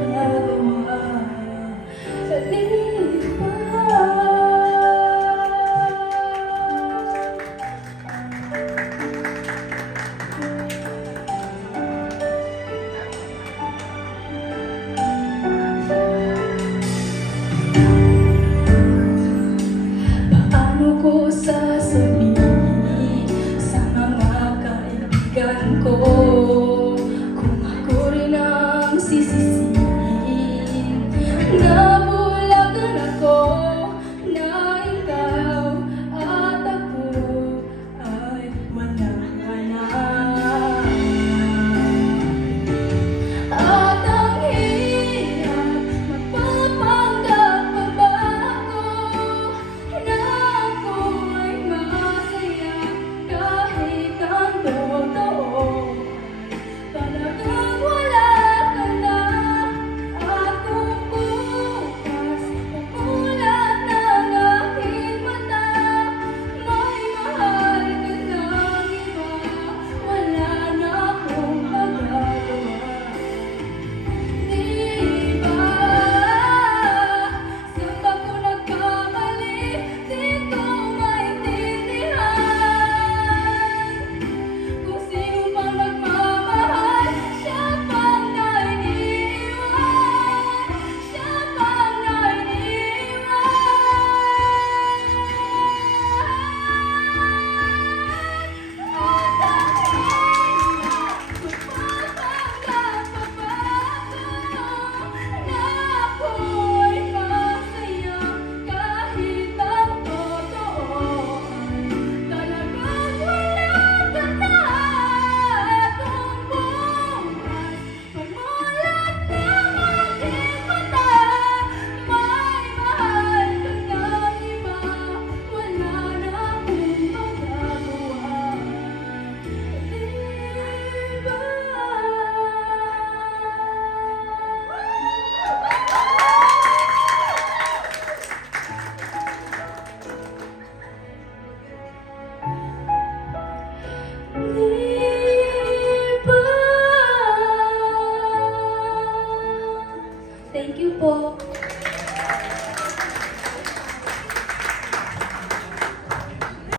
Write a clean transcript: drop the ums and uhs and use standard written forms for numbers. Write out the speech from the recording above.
magagawa. Di ba? Paano ko sasabihin sa mga kaibigan ko kung ako rin ang sisisihin? Nabulagan ako na ikaw at ako ay wala na. At ang hirap magpapanggap pa ba ako na ako ay masaya kahit ang totoo talagang wala ka na. At kung bukas mamulat ng aking mata, may mahal ka ng iba, wala na akong magagawa. Di ba? Saan ba ko nagkamali? Di ko maintindihan. Kung sino pang nagmamahal, siya pang nainiwan. Siya pang nainiwan. At ang hirap magpapanggap pa ba ako na ako'y masaya kahit ang totoo talagang wala ka na. At kung bukas mamulat ng aking mata, may mahal ka ng iba, wala na akong magagawa. Di ba? Di ba? Thank you po.